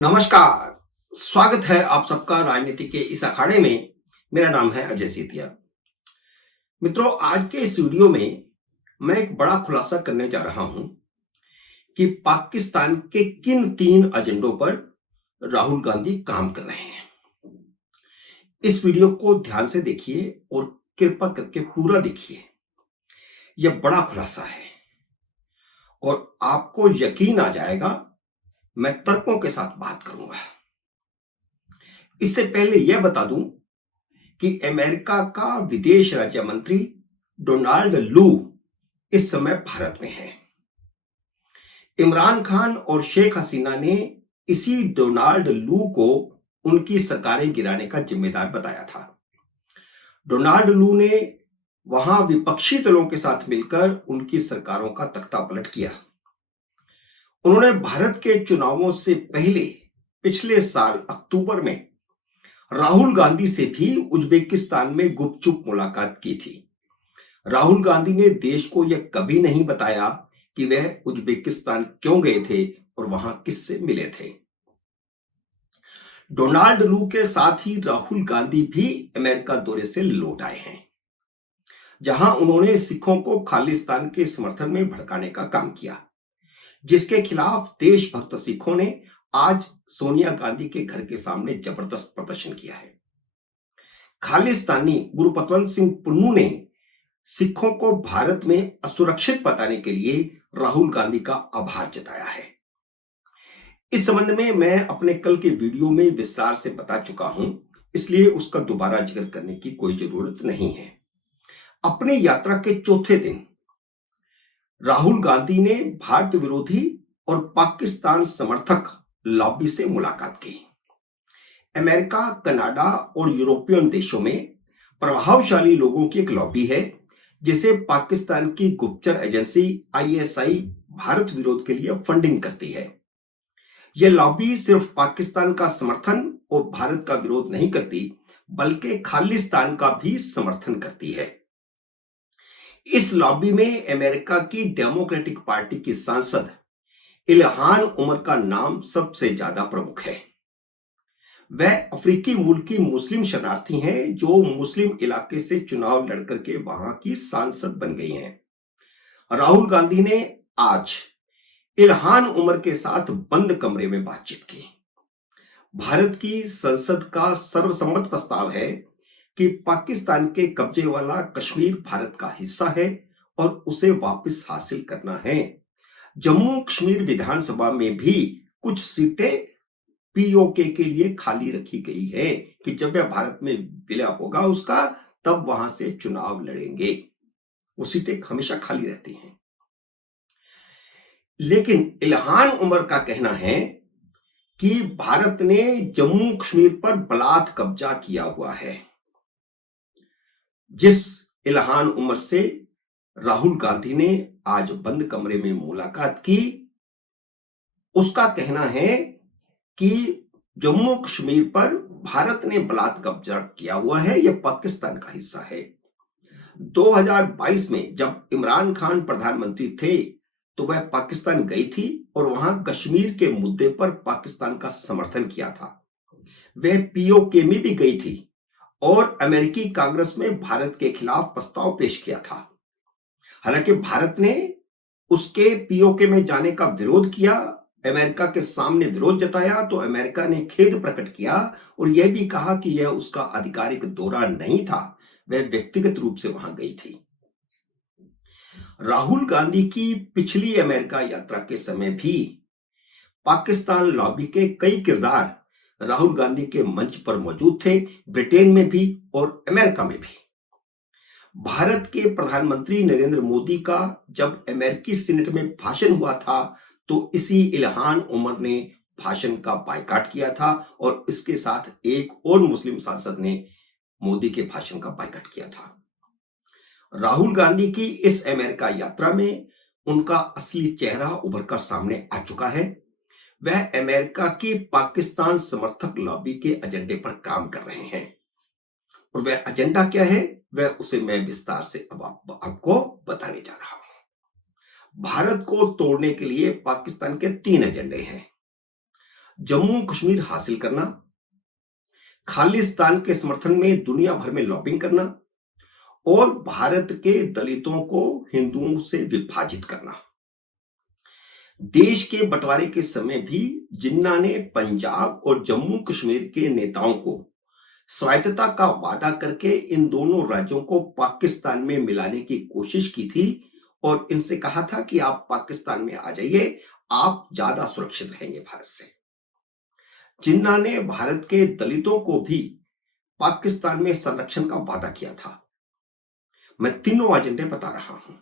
नमस्कार। स्वागत है आप सबका राजनीति के इस अखाड़े में। मेरा नाम है अजय सीतिया। मित्रों, आज के इस वीडियो में मैं एक बड़ा खुलासा करने जा रहा हूं कि पाकिस्तान के किन 3 एजेंडों पर राहुल गांधी काम कर रहे हैं। इस वीडियो को ध्यान से देखिए और कृपा करके पूरा देखिए। यह बड़ा खुलासा है और आपको यकीन आ जाएगा। मैं तर्कों के साथ बात करूंगा। इससे पहले यह बता दूं कि अमेरिका का विदेश राज्य मंत्री डोनाल्ड लू इस समय भारत में है। इमरान खान और शेख हसीना ने इसी डोनाल्ड लू को उनकी सरकारें गिराने का जिम्मेदार बताया था। डोनाल्ड लू ने वहां विपक्षी दलों के साथ मिलकर उनकी सरकारों का तख्ता पलट किया। उन्होंने भारत के चुनावों से पहले पिछले साल अक्टूबर में राहुल गांधी से भी उज्बेकिस्तान में गुपचुप मुलाकात की थी। राहुल गांधी ने देश को यह कभी नहीं बताया कि वह उज्बेकिस्तान क्यों गए थे और वहां किससे मिले थे। डोनाल्ड लू के साथ ही राहुल गांधी भी अमेरिका दौरे से लौट आए हैं, जहां उन्होंने सिखों को खालिस्तान के समर्थन में भड़काने का काम किया, जिसके खिलाफ देशभक्त सिखों ने आज सोनिया गांधी के घर के सामने जबरदस्त प्रदर्शन किया है। खालिस्तानी गुरु पतवंत सिंह पुन्नू ने सिखों को भारत में असुरक्षित बताने के लिए राहुल गांधी का आभार जताया है। इस संबंध में मैं अपने कल के वीडियो में विस्तार से बता चुका हूं, इसलिए उसका दोबारा जिक्र करने की कोई जरूरत नहीं है। अपनी यात्रा के चौथे दिन राहुल गांधी ने भारत विरोधी और पाकिस्तान समर्थक लॉबी से मुलाकात की। अमेरिका, कनाडा और यूरोपियन देशों में प्रभावशाली लोगों की एक लॉबी है, जिसे पाकिस्तान की गुप्तचर एजेंसी आईएसआई भारत विरोध के लिए फंडिंग करती है। यह लॉबी सिर्फ पाकिस्तान का समर्थन और भारत का विरोध नहीं करती, बल्कि खालिस्तान का भी समर्थन करती है। इस लॉबी में अमेरिका की डेमोक्रेटिक पार्टी की सांसद इल्हान उमर का नाम सबसे ज्यादा प्रमुख है। वह अफ्रीकी मूल की मुस्लिम शरणार्थी हैं, जो मुस्लिम इलाके से चुनाव लड़कर के वहां की सांसद बन गई हैं। राहुल गांधी ने आज इल्हान उमर के साथ बंद कमरे में बातचीत की। भारत की संसद का सर्वसम्मत प्रस्ताव है कि पाकिस्तान के कब्जे वाला कश्मीर भारत का हिस्सा है और उसे वापस हासिल करना है। जम्मू कश्मीर विधानसभा में भी कुछ सीटें पीओके के लिए खाली रखी गई है कि जब वह भारत में विलय होगा उसका, तब वहां से चुनाव लड़ेंगे। वो सीटें हमेशा खाली रहती हैं। लेकिन इल्हान उमर का कहना है कि भारत ने जम्मू कश्मीर पर बलात् कब्जा किया हुआ है। जिस इल्हान उमर से राहुल गांधी ने आज बंद कमरे में मुलाकात की, उसका कहना है कि जम्मू कश्मीर पर भारत ने बलात् कब्जा किया हुआ है, यह पाकिस्तान का हिस्सा है। 2022 में जब इमरान खान प्रधानमंत्री थे तो वह पाकिस्तान गई थी और वहां कश्मीर के मुद्दे पर पाकिस्तान का समर्थन किया था। वह पीओके में भी गई थी और अमेरिकी कांग्रेस में भारत के खिलाफ प्रस्ताव पेश किया था। हालांकि भारत ने उसके पीओके में जाने का विरोध किया, अमेरिका के सामने विरोध जताया, तो अमेरिका ने खेद प्रकट किया और यह भी कहा कि यह उसका आधिकारिक दौरा नहीं था, वह व्यक्तिगत रूप से वहां गई थी। राहुल गांधी की पिछली अमेरिका यात्रा के समय भी पाकिस्तान लॉबी के कई किरदार राहुल गांधी के मंच पर मौजूद थे, ब्रिटेन में भी और अमेरिका में भी। भारत के प्रधानमंत्री नरेंद्र मोदी का जब अमेरिकी सीनेट में भाषण हुआ था तो इसी इल्हान उमर ने भाषण का बायकॉट किया था और इसके साथ एक और मुस्लिम सांसद ने मोदी के भाषण का बायकॉट किया था। राहुल गांधी की इस अमेरिका यात्रा में उनका असली चेहरा उभर कर सामने आ चुका है। वह अमेरिका की पाकिस्तान समर्थक लॉबी के एजेंडे पर काम कर रहे हैं और वह एजेंडा क्या है, वह उसे मैं विस्तार से अब आपको बताने जा रहा हूं। भारत को तोड़ने के लिए पाकिस्तान के 3 एजेंडे हैं। जम्मू कश्मीर हासिल करना, खालिस्तान के समर्थन में दुनिया भर में लॉबिंग करना और भारत के दलितों को हिंदुओं से विभाजित करना। देश के बंटवारे के समय भी जिन्ना ने पंजाब और जम्मू कश्मीर के नेताओं को स्वायत्तता का वादा करके इन दोनों राज्यों को पाकिस्तान में मिलाने की कोशिश की थी और इनसे कहा था कि आप पाकिस्तान में आ जाइए, आप ज्यादा सुरक्षित रहेंगे भारत से। जिन्ना ने भारत के दलितों को भी पाकिस्तान में संरक्षण का वादा किया था। मैं तीनों एजेंडे बता रहा हूं।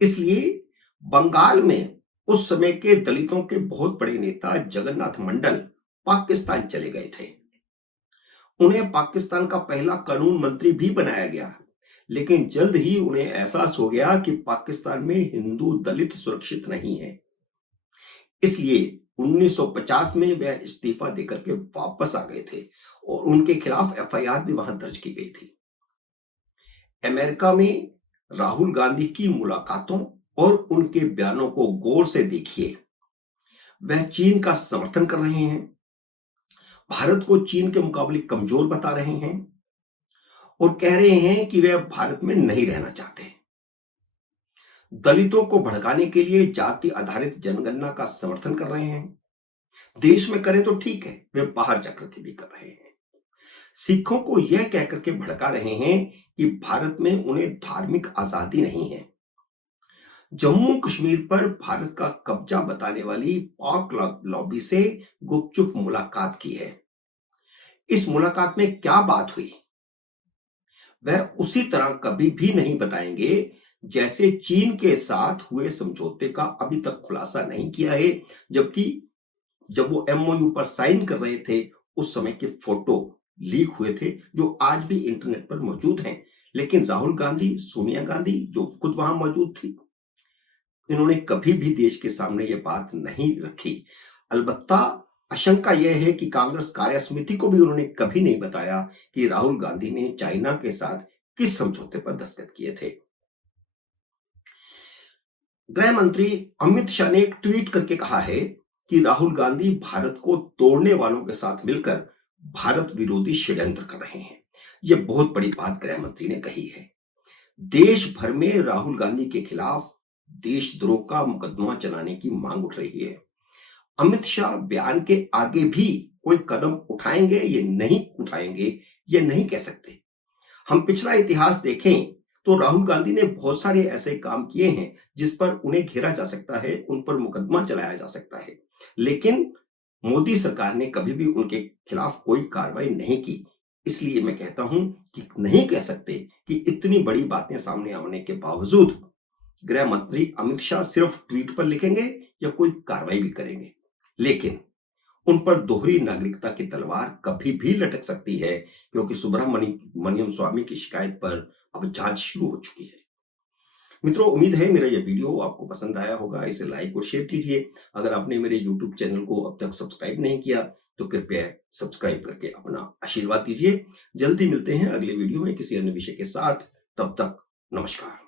इसलिए बंगाल में उस समय के दलितों के बहुत बड़े नेता जगन्नाथ मंडल पाकिस्तान चले गए थे। उन्हें पाकिस्तान का पहला कानून मंत्री भी बनाया गया, लेकिन जल्द ही उन्हें एहसास हो गया कि पाकिस्तान में हिंदू दलित सुरक्षित नहीं है। इसलिए 1950 में वह इस्तीफा देकर के वापस आ गए थे और उनके खिलाफ एफआईआर भी वहां दर्ज की गई थी। अमेरिका में राहुल गांधी की मुलाकातों और उनके बयानों को गौर से देखिए। वह चीन का समर्थन कर रहे हैं, भारत को चीन के मुकाबले कमजोर बता रहे हैं और कह रहे हैं कि वह भारत में नहीं रहना चाहते। दलितों को भड़काने के लिए जाति आधारित जनगणना का समर्थन कर रहे हैं। देश में करें तो ठीक है, वे बाहर जाकर के भी कर रहे हैं। सिखों को यह कहकर के भड़का रहे हैं कि भारत में उन्हें धार्मिक आजादी नहीं है। जम्मू कश्मीर पर भारत का कब्जा बताने वाली पाक लॉबी से गुपचुप मुलाकात की है। इस मुलाकात में क्या बात हुई, वह उसी तरह कभी भी नहीं बताएंगे जैसे चीन के साथ हुए समझौते का अभी तक खुलासा नहीं किया है, जबकि जब वो एमओयू पर साइन कर रहे थे उस समय के फोटो लीक हुए थे जो आज भी इंटरनेट पर मौजूद हैं। लेकिन राहुल गांधी, सोनिया गांधी जो खुद वहां मौजूद थी, इन्होंने कभी भी देश के सामने ये बात नहीं रखी। अलबत्ता आशंका यह है कि कांग्रेस कार्य समिति को भी उन्होंने कभी नहीं बताया कि राहुल गांधी ने चाइना के साथ किस समझौते पर दस्तखत किए थे। गृह मंत्री अमित शाह ने एक ट्वीट करके कहा है कि राहुल गांधी भारत को तोड़ने वालों के साथ मिलकर भारत विरोधी षड्यंत्र कर रहे हैं। यह बहुत बड़ी बात गृह मंत्री ने कही है। देश भर में राहुल गांधी के खिलाफ देशद्रोह का मुकदमा चलाने की मांग उठ रही है। अमित शाह बयान के आगे भी कोई कदम उठाएंगे या नहीं उठाएंगे, ये नहीं कह सकते। हम पिछला इतिहास देखें तो राहुल गांधी ने बहुत सारे ऐसे काम किए हैं जिस पर उन्हें घेरा जा सकता है, उन पर मुकदमा चलाया जा सकता है, लेकिन मोदी सरकार ने कभी भी उनके खिलाफ कोई कार्रवाई नहीं की। इसलिए मैं कहता हूं कि नहीं कह सकते कि इतनी बड़ी बातें सामने आने के बावजूद गृह मंत्री अमित शाह सिर्फ ट्वीट पर लिखेंगे या कोई कार्रवाई भी करेंगे, लेकिन उन पर दोहरी नागरिकता की तलवार कभी भी लटक सकती है, क्योंकि सुब्रमण्यम स्वामी की शिकायत पर अब जांच शुरू हो चुकी है। मित्रों, उम्मीद है मेरा यह वीडियो आपको पसंद आया होगा। इसे लाइक और शेयर कीजिए। अगर आपने मेरे यूट्यूब चैनल को अब तक सब्सक्राइब नहीं किया तो कृपया सब्सक्राइब करके अपना आशीर्वाद दीजिए। जल्दी मिलते हैं अगले वीडियो में किसी अन्य विषय के साथ। तब तक नमस्कार।